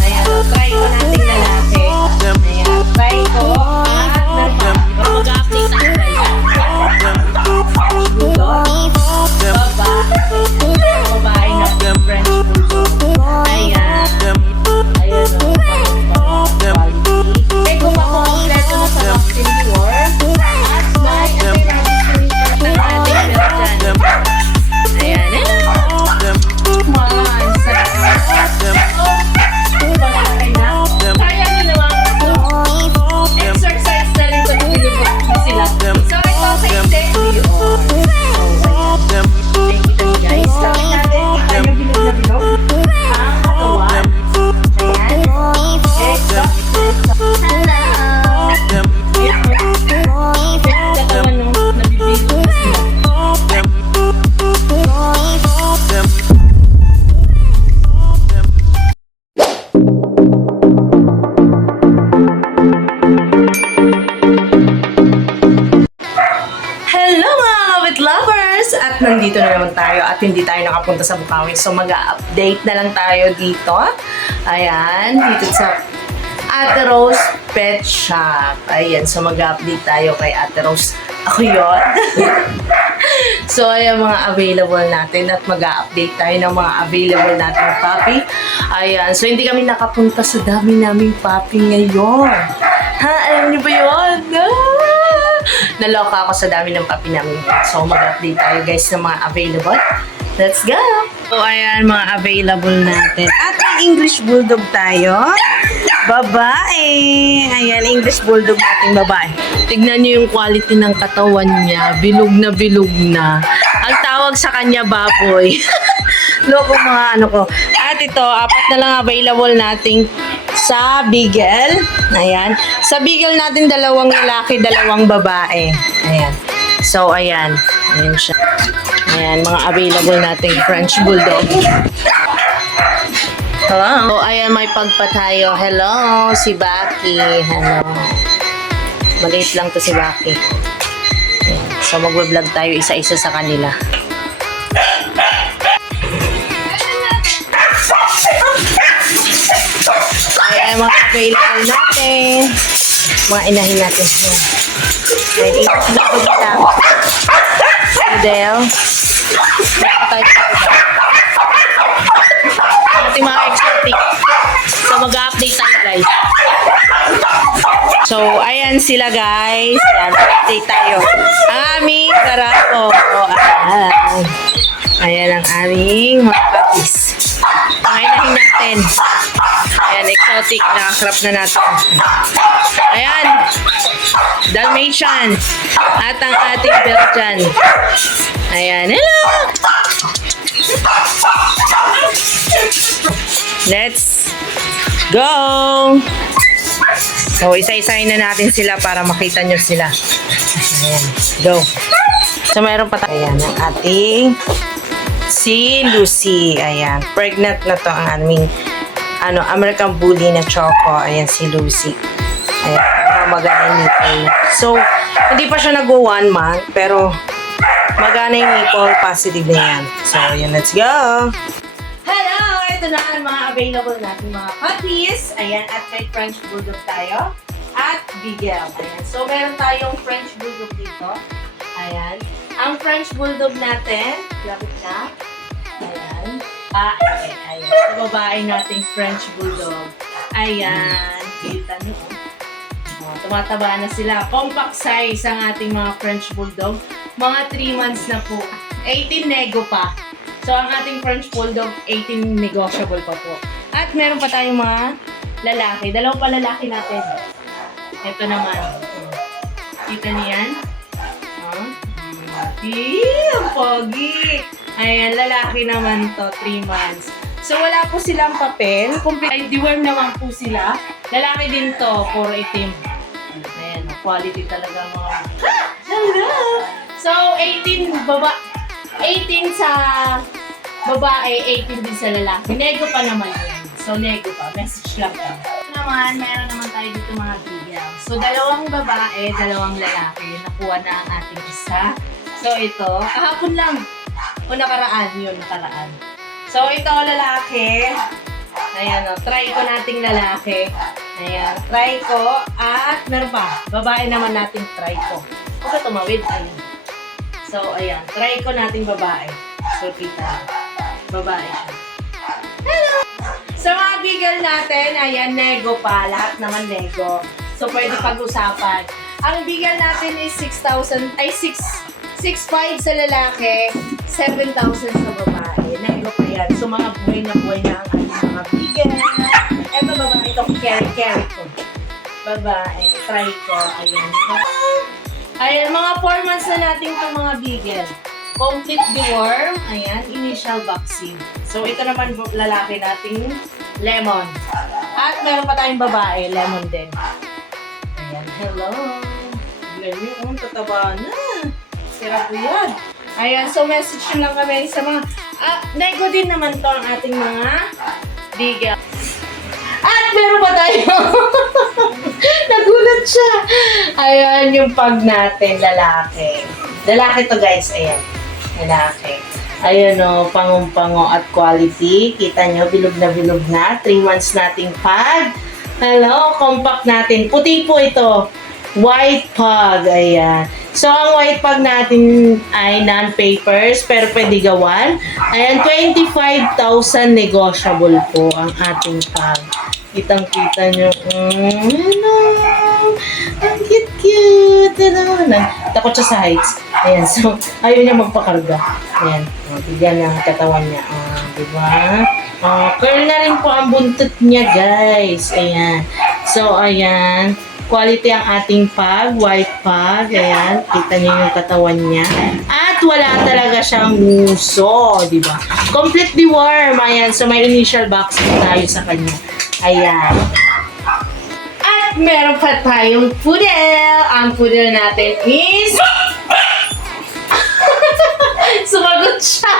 Ayan, try ko nating lalaki. Ayan, try ko. At mag-update tayo guys. Bulldog. Babae natin, French Bulldog. Ayan. Ayan o. May kumakompleto na sa vaccine cure. At may anti-rabies ng ating Belgian. Ayan. Come on. Kaya nyo naman. Exercise na rin ito. Pinipot sila. So, ito sa hindi. Nakikita nyo guys. Lapit natin. Kita nyo bilog na bilog. Ang katawan. Ayan. Katawan nung nabibilog na sila. Hello mga kabit lovers! At nandito na naman tayo at hindi tayo nakapunta sa Bukawi. So mag-update na lang tayo dito. Ayan, dito sa Ate Rose Pet Shop. Ayan, so mag-update tayo kay Ate Rose. Ako yun. So ayan mga available natin at mag-update tayo ng mga available nating puppy. Ayan, so hindi kami nakapunta sa dami naming puppy ngayon. Ha, alam niyo ba yun? Naloka ako sa dami ng puppy namin. So mag-update tayo guys ng mga available. Let's go! So ayan mga available natin. At may English Bulldog tayo. Babae! Ayan, English Bulldog nating babae. Tignan nyo yung quality ng katawan niya. Bilog na bilog na. Ang tawag sa kanya, baboy. Loko mga ano ko. At ito, 4 na lang available nating sa Beagle. Ayan. Sa Beagle natin 2 lalaki, 2 babae. Ayan. So, ayan. Ayan siya. Ayan, mga available nating French Bulldog. Hello. So, ayan, may pagpa tayo. Hello, si Baki. Hello. Maliit lang to si Baki. Ayan. So, mag-vlog tayo isa-isa sa kanila. Ayan, mga available natin. Mga inahin natin. Ayan, ikot na po lang. Model. Tayo ating mga exotic. So, mag-update tayo guys. So, ayan sila guys. Ayan, update tayo. Ang aming karapo. Ayan. Ayan ang aming mga puppies. Mga inahin natin. Ayan, exotic. Nakakrap na natin. Ayan. Dalmatian. At ang ating Belgian. Ayan. Hello! Let's go! So, isa-isahin na natin sila para makita nyo sila. Ayan. Go! So, mayroon pa tayo. Ayan, ang ating si Lucy. Ayan. Pregnant na to ang aming American Bully na Choco. Ayan, si Lucy. Ayan. Magana yung nipple. So, hindi pa siya nag-1 month, pero magana yung nipple. Positive na yan. So, ayan. Let's go! Hello! Ito na ang mga available natin mga puppies. Ayan. At may French Bulldog tayo. At Beagle. Ayan. So, meron tayong French Bulldog dito. Ayan. Ang French Bulldog natin, lapit na. Ayan. Ayan. So, babae nating French Bulldog. Ayan. Kita nyo. Tumataba na sila. Compact size ang ating mga French Bulldog. Mga 3 months na po. 18 nego pa. So, ang ating French Bulldog, 18 negotiable pa po. At meron pa tayong mga lalaki. 2 pa lalaki natin. Ito naman. Kita niyan? Ang pogi! Ayan, lalaki naman to, 3 months. So, wala po silang papel. Complete deworm naman po sila. Lalaki din to, puro itim. Ayan, quality talaga mga... So, 18 sa babae, 18 din sa lalaki. Nego pa naman yan. So, nego pa. Message lang pa. Meron naman tayo dito mga bigyan. So, 2 babae, 2 lalaki. Nakuha na ang ating isa. So, ito. Kahapon lang. O nakaraan. Yun, nakaraan. So, ito lalaki. Ayan o, try ko nating lalaki. Ayan, try ko. At meron pa, babae naman nating try ko. Huwag ka tumawid. Ayan. So, ayan, try ko nating babae. So, kita. Babae siya. Hello! Sa mga bigel natin, ayan, nego pa. Lahat naman nego. So, pwede pag-usapan. Ang bigel natin is 6,000, ay 6,500 sa lalaki, 7,000 sa babae. Nego pa yan. So, mga buhay na ang ating mga bigel. Eto babae, ito carry ko. Babae, try ko. Ayan. Ayan, mga 4 months na natin itong mga bigel. Complete deworm. Ayan, initial vaccine. So, ito naman lalaki nating lemon. At meron pa tayong babae, lemon din. Ayan, hello. Lemon, tataba na. Sira po yan. Ayan, so message nyo lang kami sa mga... nego din naman to ang ating mga bigel. At meron pa tayo. Nagulat siya. Ayan, yung pag natin, lalaki. Lalaki to guys, ayan. Lalaki. Ayan o, pangong-pango at quality. Kita nyo, bilog na. 3 months nating pag. Hello, compact natin. Puti po ito. White pug. Ayan. So, ang white pug natin ay non-papers, pero pwede gawan. Ayan, 25,000 negotiable po ang ating pug. Kitang-kita nyo. Hello. Ang cute. Hello. Takot siya sa heights. Ayan, so, ayaw niya magpakarga. Ayan, bigyan ng katawan niya. Diba? Curl na rin po ang buntot niya, guys. Ayan. So, ayan. Quality ang ating pug, white pug. Ayan, kita niyo yung katawan niya. At wala talaga siyang nguso, di ba? Complete deworm. Ayan, so may initial vaccine tayo sa kanya. Ayan. At meron pa tayong poodle. Ang poodle natin is... Sumagot siya.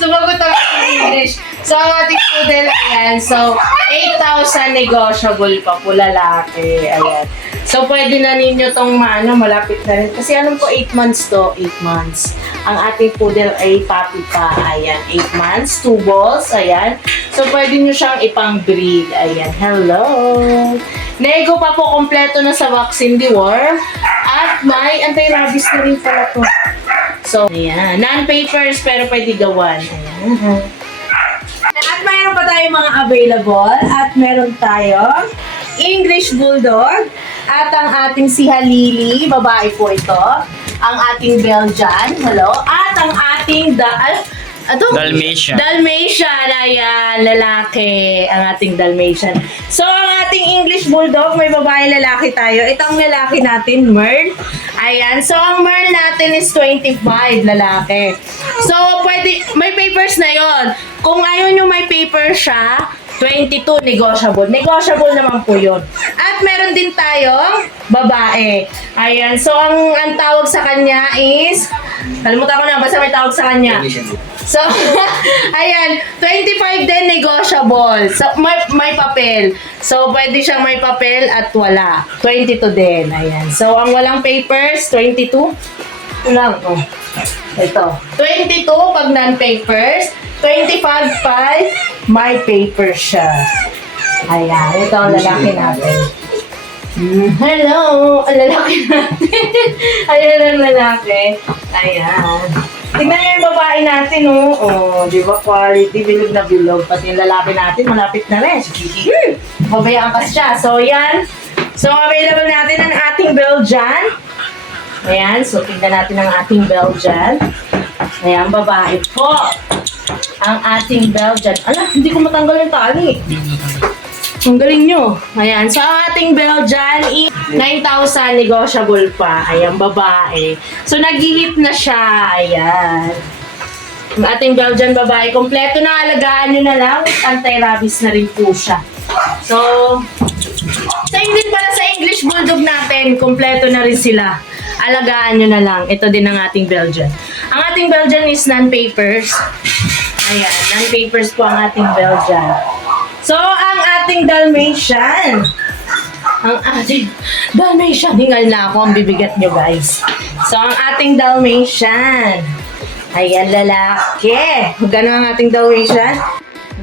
Sumagot ang English. So, ang ating poodle, ayan. So, 8,000 negotiable pa po lalaki. Ayan. So, pwede na ninyo tong malapit na rin. Kasi anong po 8 months to? 8 months. Ang ating poodle ay puppy pa. Ayan. 8 months. 2 balls. Ayan. So, pwede nyo siyang ipang-breed. Ayan. Hello. Nego pa po. Kompleto na sa vaccine deworm. At may anti-rabies na rin pala to. So, ayan. Non-papers pero pwede gawan. Ayan. At mayroon pa tayong mga available. At meron tayong English Bulldog. At ang ating si Halili. Babae po ito. Ang ating Belgian. Hello. At ang ating Dalmatian. Dalmatian, ayan, lalaki, ang ating Dalmatian. So, ang ating English Bulldog, may babae lalaki tayo. Itong lalaki natin, Merl. Ayan, so ang Merl natin is 25, lalaki. So, pwede, may papers na yon. Kung ayaw nyo may paper siya, 22, negotiable. Negotiable naman po yun. At meron din tayong babae. Ayan, so ang tawag sa kanya is, kalimutan ko na, basta may tawag sa kanya. So, ayan, 25 din negotiable. So, may papel. So, pwede siyang may papel at wala. 22 din, ayan. So, ang walang papers, 22. Ito lang, oh. Ito. 22 pag non-papers. 25 pag may paper siya. Ayan, ito ang lalaki natin. Hello! Ang lalaki natin. Ayan ang lalaki. Ayan. Tingnan niyo yung babae natin, oh. Oh, di ba quality, bilog na bilog. Pati yung lalaki natin, malapit na rin. Babayaan pa siya. So, yan. So, available natin ang ating Belgian. Ayan, so tingnan natin ang ating Belgian. Ayan, babae po. Ang ating Belgian. Ala, hindi ko matanggal yung tali. Ang galing nyo. Ayan, so ang ating Belgian is 9,000 negotiable pa. Ayan, babae. So, nag-hip na siya. Ayan. Ang ating Belgian babae. Kompleto na, alagaan nyo na lang. Anti-rabies na rin po siya. So, same din pala sa English Bulldog natin. Kompleto na rin sila. Alagaan nyo na lang. Ito din ang ating Belgian. Ang ating Belgian is non-papers. Ayan, non-papers po ang ating Belgian. So, ang ating Dalmatian. Ang ating Dalmatian. Hingal na ako. Ang bibigat nyo, guys. So, ang ating Dalmatian. Ayan, lalaki. Gano'n ang ating Dalmatian?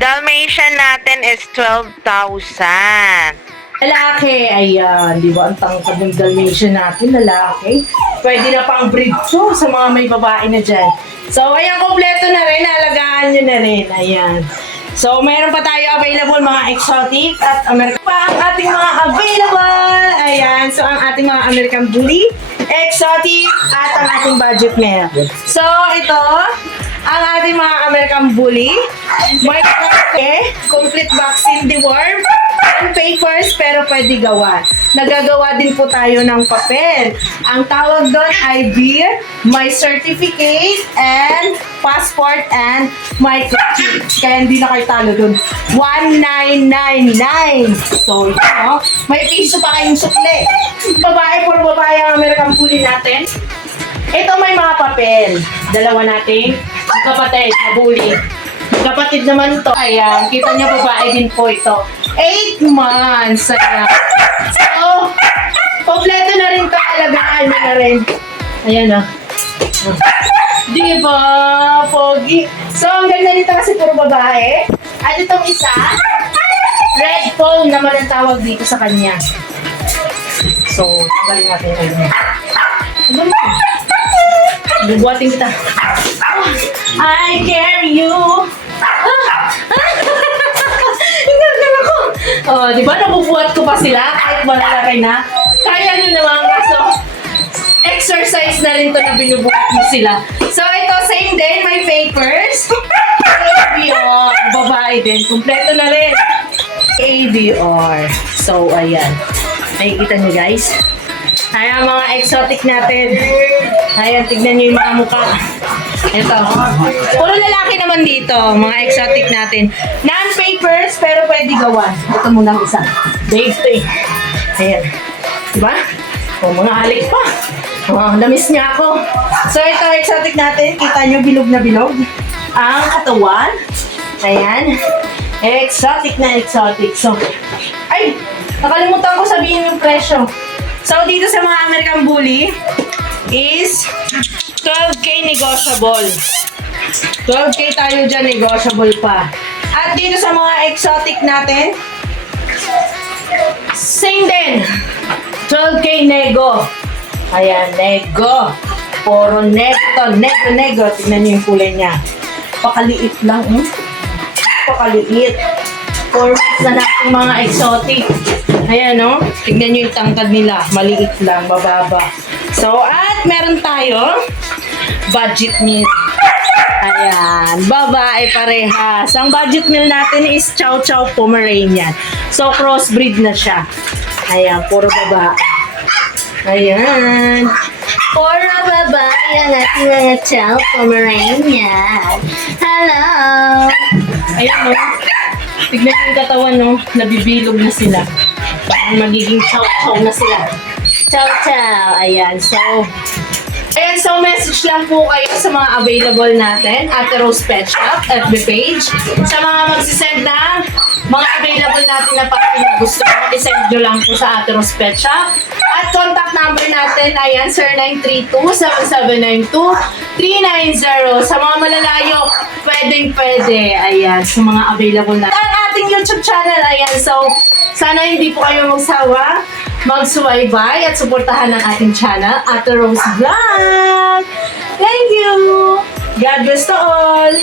Dalmatian natin is 12,000. Lalaki, ayan. Di ba? Ang tangkad ng Dalmatian natin, lalaki. Pwede na pang breed to sa mga may babae na dyan. So, ayan, kompleto na rin. Alagaan nyo na rin. Ayan. So, mayroon pa tayo available mga exotic at American pa ang ating mga available. Ayan. So, ang ating mga American Bully, exotic, at ang ating budget male. So, ito, ang ating mga American Bully. May complete vaccine deworm and papers pero pwede gawa. Nagagawa din po tayo ng papel. Ang tawag doon ay beer, may certificate and passport and microchip. Kaya hindi na kayo talo doon. 1999. So, yun, may piso pa kayong sukli. Babae for babae ang American Bully natin. Ito may mga papel. Dalawa nating kapatid na bully. Kapatid naman to. Ayan, kita niyo babae din po ito. 8 months. Ayan. So, kompleto na rin ito. Alagaan nyo na rin. Ayan o. Diba? Pogi. So, ang ganda nito kasi puro babae. At itong isa, red phone naman ang tawag dito sa kanya. So, tanggalin natin yun. Ano mo? Bubuhatin kita. I carry you. Hingal ako. Oh, di ba nabubuhat ko pa sila kahit malalaki na? Kaya nyo naman kaso exercise na rin to na binubuhat mo sila. So, ito, same din. May papers. ABR. Babae din. Kompleto na rin. ABR. So, ayan. Nakikita nyo, guys? Ayan, mga exotic natin. Ayan, tignan nyo yung mga mukha. Ito. Puro lalaki naman dito, mga exotic natin. Non-papers, pero pwede gawan. Ito muna ang isa. Big thing. Ayan. Diba? O, mga halik pa. Oh, namiss niya ako. So, ito, exotic natin. Kita nyo, bilog na bilog. Ang katawan. Ayan. Exotic na exotic. So, ay, nakalimutan ko sabihin yung presyo. So, dito sa mga American Bully is 12K negotiable. 12K tayo dyan, negotiable pa. At dito sa mga exotic natin, same din. 12K nego. Ayan, nego. Puro nego. Nego. Tignan niyo yung kulay niya. Pakaliit lang. Pakaliit. 4 weeks na natin mga exotic. Ayan, no? Tignan nyo yung tangkad nila. Maliit lang, bababa. So, at meron tayo budget meal. Ayan, babae parehas. Ang budget meal natin is Chow Chow Pomeranian. So, crossbreed na siya. Ayan, puro babae. Ayan. Puro babae ang ating mga Chow Pomeranian. Hello! Ayan, no? Tignan yung katawan, no? Nabibilog na sila. Magiging chow-chow na sila. Chow-chow. Ayan. So, message lang po kayo sa mga available natin at Rose Pet Shop, FB page. Sa mga magsisend ng mga available natin na pati gusto mo, isend nyo lang po sa Ate Rose Pet Shop. At contact number natin, ayan, 0932-7792-390. Sa mga malalayo, pwedeng-pwede. Ayan, sa mga available natin. Ang ating YouTube channel, ayan. So, sana hindi po kayo magsawa, magsubaybay at suportahan ng ating channel, Ate Rose Vlog. Thank you! God bless to all!